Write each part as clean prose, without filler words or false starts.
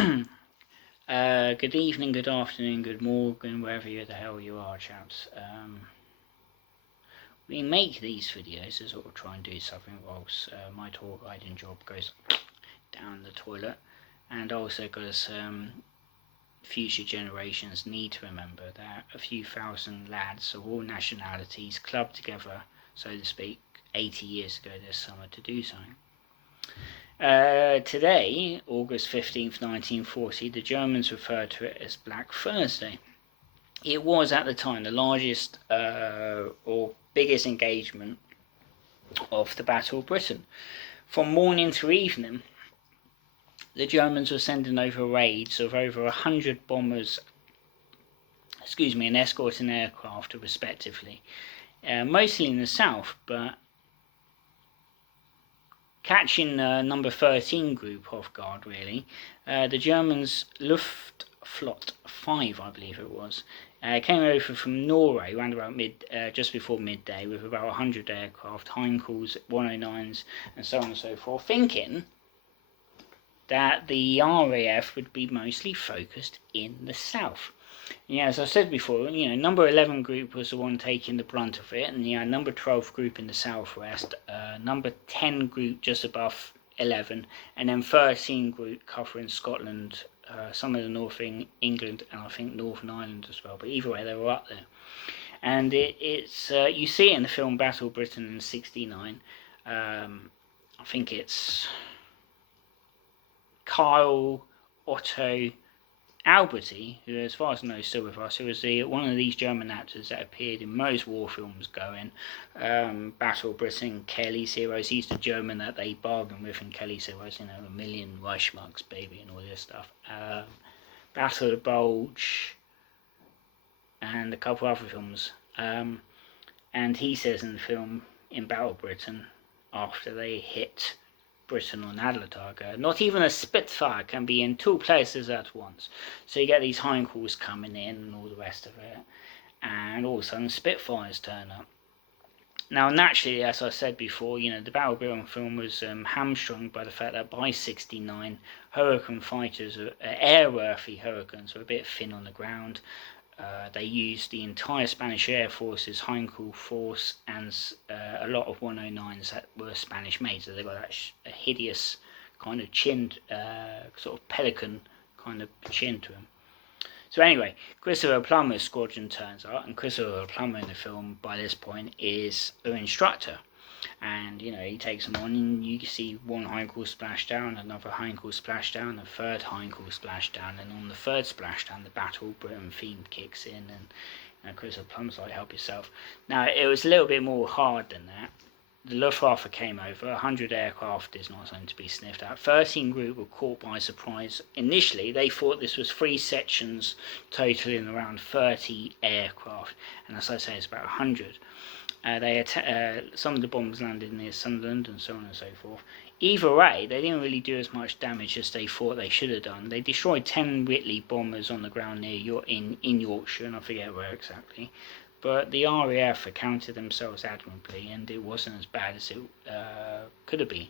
Good evening, good afternoon, good morning, wherever the hell you are, chaps. We make these videos to sort of try and do something whilst my tour guiding job goes down the toilet, and also because future generations need to remember that a few thousand lads of all nationalities clubbed together, so to speak, 80 years ago this summer to do something. Today, August 15th, 1940, the Germans referred to it as Black Thursday. It was at the time the largest or biggest engagement of the Battle of Britain. From morning to evening, the Germans were sending over raids of over 100 bombers, and escorting aircraft respectively, mostly in the south, but catching number 13 group off guard, really. The Germans, Luftwaffe 5, I believe it was, came over from Norway around about just before midday with about 100 aircraft, Heinkel's 109s, and so on and so forth, thinking that the RAF would be mostly focused in the south. Yeah, as I said before, number 11 group was the one taking the brunt of it, and number 12 group in the southwest, number 10 group just above 11, and then 13 group covering Scotland, some of the North England, and I think Northern Ireland as well. But either way, they were up there, and it's you see it in the film Battle of Britain in '69. I think it's Kyle Otto Alberti, who as far as I know is still with us, who was one of these German actors that appeared in most war films going. Battle of Britain, Kelly's Heroes, he's the German that they bargain with in Kelly's Heroes, a million Reichsmarks, baby, and all this stuff. Battle of the Bulge, and a couple other films. And he says in the film, in Battle of Britain, after they hit Britain on Adlertage, not even a Spitfire can be in two places at once. So you get these Heinkel's coming in and all the rest of it, and all of a sudden Spitfires turn up. Now naturally, as I said before, the Battle of Britain film was hamstrung by the fact that by '69, Hurricane fighters, airworthy Hurricanes, were a bit thin on the ground. They used the entire Spanish Air Force's Heinkel force and a lot of 109s that were Spanish made, so they got that hideous kind of chin, sort of pelican kind of chin to them. So anyway, Christopher Plummer's squadron turns up, and Christopher Plummer in the film by this point is an instructor. And he takes them on, and you see one Heinkel splash down, another Heinkel splash down, a third Heinkel splash down, and on the third splash down, the Battle of Britain theme kicks in, and Christopher Plummer's like, help yourself. Now, it was a little bit more hard than that. The Luftwaffe came over, 100 aircraft is not something to be sniffed at. 13 group were caught by surprise. Initially, they thought this was 3 sections, totaling around 30 aircraft, and as I say, it's about 100. Some of the bombs landed near Sunderland and so on and so forth. Either way, they didn't really do as much damage as they thought they should have done. They destroyed 10 Whitley bombers on the ground in Yorkshire, and I forget where exactly. But the RAF accounted themselves admirably, and it wasn't as bad as it could have been.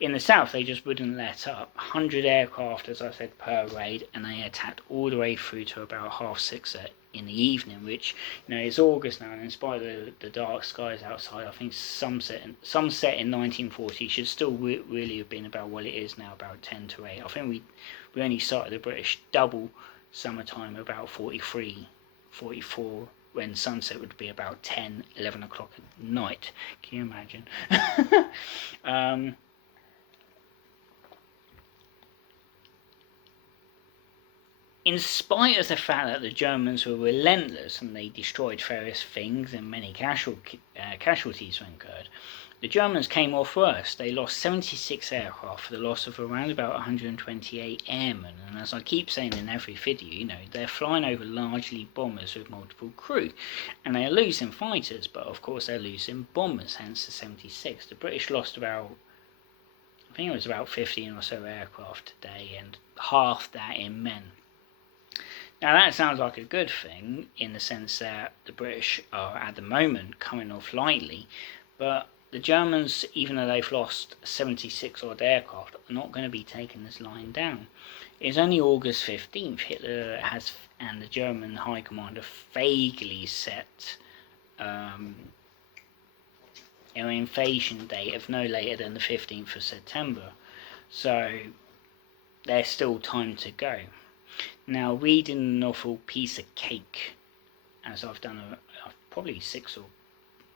In the south, they just wouldn't let up. 100 aircraft, as I said, per raid, and they attacked all the way through to about 6:30 in the evening, which, it's August now, and in spite of the dark skies outside, I think sunset in 1940 should still really have been about what it is now, about 10 to 8. I think we only started the British double summertime about 43, 44, when sunset would be about 10, 11 o'clock at night. Can you imagine? In spite of the fact that the Germans were relentless and they destroyed various things and many casualties were incurred, the Germans came off worse. They lost 76 aircraft for the loss of around about 128 airmen, and as I keep saying in every video, they're flying over largely bombers with multiple crew, and they are losing fighters, but of course they're losing bombers, hence the 76. The British lost about, I think it was about 15 or so aircraft today, and half that in men. Now that sounds like a good thing in the sense that the British are at the moment coming off lightly, but the Germans, even though they've lost 76 odd aircraft, are not going to be taking this line down. It's only August 15th Hitler has, and the German High Commander vaguely set an invasion date of no later than the 15th of September. So there's still time to go. Now, reading the novel Piece of Cake, as I've done probably 6 or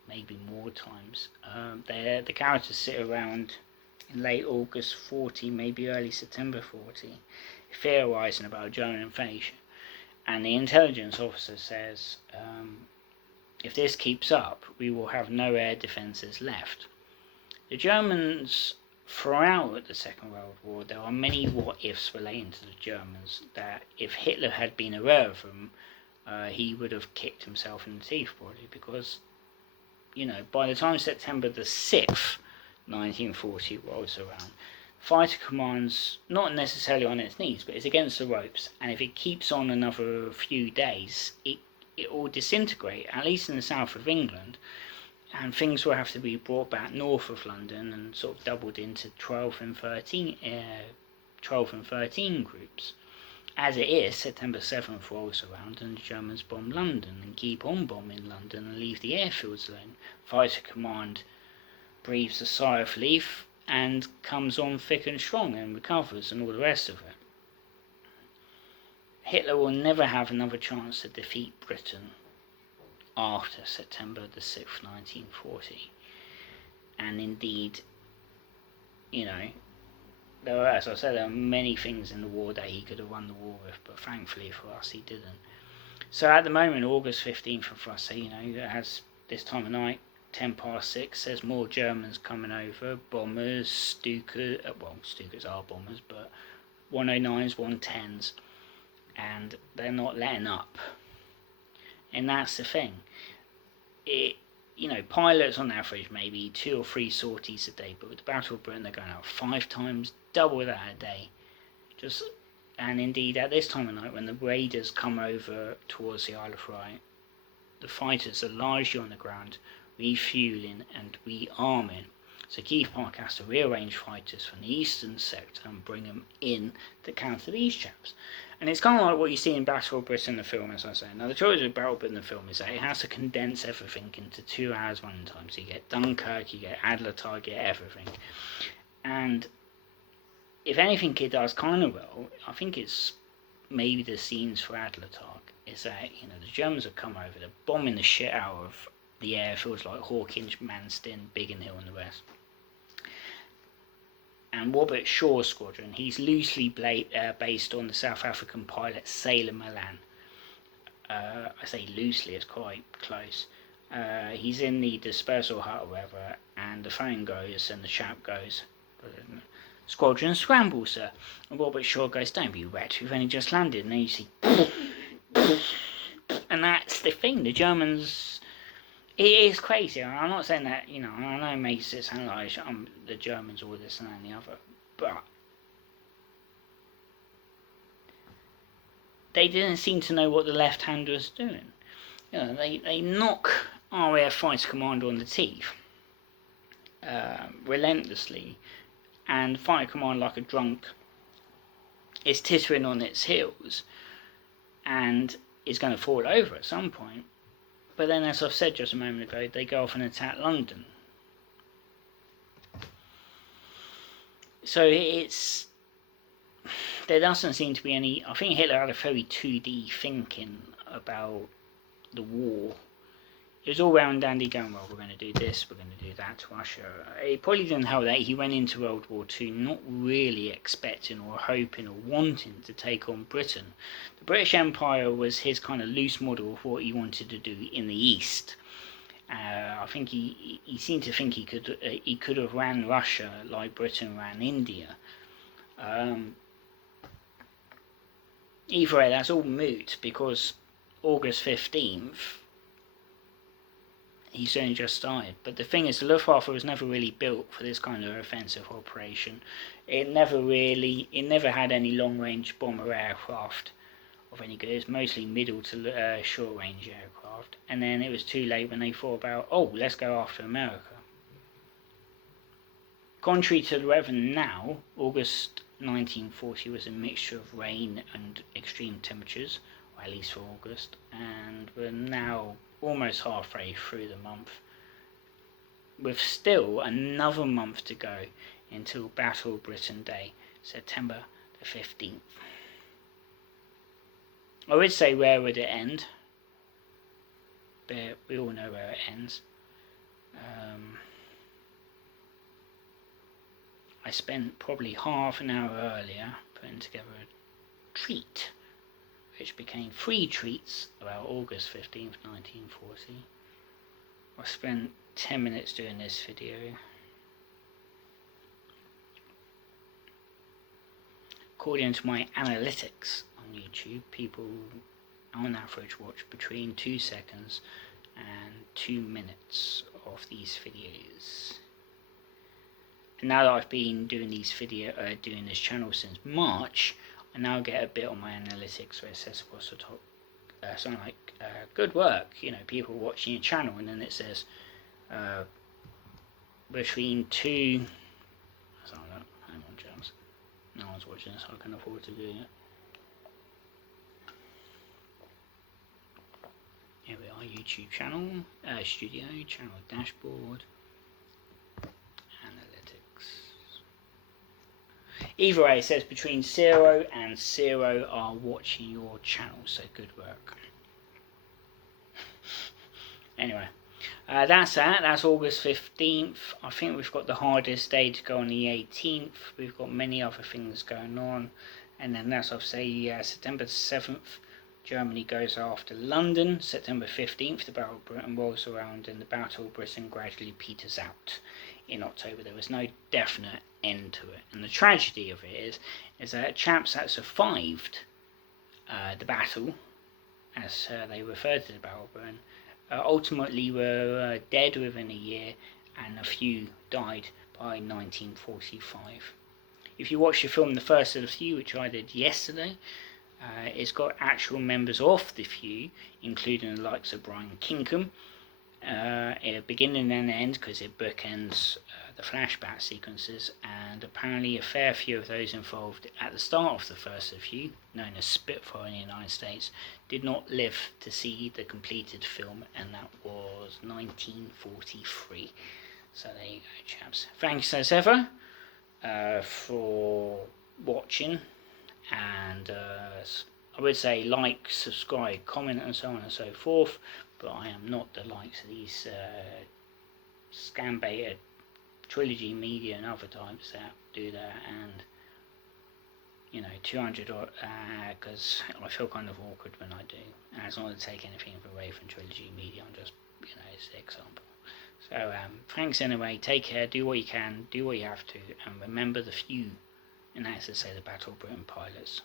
maybe more times, the characters sit around in late August 40, maybe early September 40, theorising about German invasion. And the intelligence officer says, if this keeps up, we will have no air defences left. The Germans, throughout the Second World War, there are many what-ifs relating to the Germans, that if Hitler had been aware of them, he would have kicked himself in the teeth, probably, because, you know, by the time September the 6th, 1940 rolls around, fighter command's not necessarily on its knees, but it's against the ropes, and if it keeps on another few days, it will disintegrate, at least in the south of England, and things will have to be brought back north of London and sort of doubled into 12 and 13 groups. As it is, September 7th rolls around and the Germans bomb London and keep on bombing London and leave the airfields alone. Fighter command breathes a sigh of relief and comes on thick and strong and recovers and all the rest of it. Hitler will never have another chance to defeat Britain after September the 6th, 1940. And indeed, you know, as I said, there are many things in the war that he could have won the war with, but thankfully for us, he didn't. So at the moment, August 15th for us, you know, as this time of night, 10 past 6, there's more Germans coming over, bombers, Stukas, well, Stukas are bombers, but 109s, 110s, and they're not letting up. And that's the thing. You know, pilots on average maybe 2 or 3 sorties a day, but with the Battle of Britain they're going out 5 times, double that a day. And indeed at this time of night, when the raiders come over towards the Isle of Wight, the fighters are largely on the ground, refueling and rearming. So Keith Park has to rearrange fighters from the eastern sector and bring them in to counter these chaps. And it's kind of like what you see in Battle of Britain, the film, as I say. Now, the choice of Battle of Britain, the film, is that it has to condense everything into 2 hours running time. So you get Dunkirk, you get Adlertag, you get everything. And if anything it does kind of well, I think it's maybe the scenes for Adlertag. Is that, you know, the Germans have come over, they're bombing the shit out of the airfields like Hawkinge, Manston, Biggin Hill and the rest. And Robert Shaw's squadron, he's loosely based on the South African pilot Sailor Malan. I say loosely, it's quite close. He's in the dispersal hut or whatever, and the phone goes and the chap goes, "Squadron scramble, sir." And Robert Shaw goes, "Don't be wet, we've only just landed." And then you see, and that's the thing, the Germans, it is crazy. I'm not saying that, you know, I know it makes it sound like the Germans all this and that and the other, but they didn't seem to know what the left hand was doing. You know, they knock RAF Fighter Commander on the teeth relentlessly, and Fighter Command, like a drunk, is tittering on its heels and is going to fall over at some point. But then, as I've said just a moment ago, they go off and attack London. So there doesn't seem to be any, I think Hitler had a very 2D thinking about the war. It was all round dandy going, well, we're going to do this, we're going to do that to Russia. It probably didn't help that he went into World War II not really expecting or hoping or wanting to take on Britain. The British Empire was his kind of loose model of what he wanted to do in the East. I think he seemed to think he could have ran Russia like Britain ran India. Either way, that's all moot, because August 15th, he's only just started. But the thing is, the Luftwaffe was never really built for this kind of offensive operation. It never had any long-range bomber aircraft of any good. It's mostly middle to short-range aircraft. And then it was too late when they thought about, oh, let's go after America. Contrary to the weather now, August 1940 was a mixture of rain and extreme temperatures, or at least for August, and we're now almost halfway through the month, with still another month to go until Battle of Britain Day, September the 15th. I would say where would it end, but we all know where it ends. I spent probably half an hour earlier putting together a treat, which became 3 treats about August 15th, 1940. I spent 10 minutes doing this video. According to my analytics on YouTube, people on average watch between 2 seconds and 2 minutes of these videos. And now that I've been doing doing this channel since March, I now get a bit on my analytics where it says across the top something like good work, people watching your channel, and then it says between 2. Hang on, James. No one's watching this, so I can afford to do it. Here we are, YouTube channel, studio, channel dashboard, analytics. Either way, it says between 0 and 0 are watching your channel, so good work. Anyway, that's August 15th. I think we've got the hardest day to go on the 18th. We've got many other things going on. And then that's, I'll say, September 7th, Germany goes after London. September 15th, the Battle of Britain rolls around and the Battle of Britain gradually peters out. In October, there was no definite end to it. And the tragedy of it is that chaps that survived the battle, as they referred to the Battle of Britain, ultimately were dead within a year, and a few died by 1945. If you watch the film The First of the Few, which I did yesterday, it's got actual members of the Few, including the likes of Brian Kinkham, beginning and end, because it bookends the flashback sequences, and apparently a fair few of those involved at the start of The First of the Few, known as Spitfire in the United States, did not live to see the completed film, and that was 1943. So there you go, chaps. Thanks as ever for watching, and I would say like, subscribe, comment and so on and so forth, but I am not the likes of these scam baited Trilogy Media and other types that do that, and 200 because I feel kind of awkward when I do, and it's not to take anything away from Trilogy Media, I'm just it's the example. So thanks anyway, take care, do what you can, do what you have to, and remember the few, and that's to say the Battle of Britain pilots.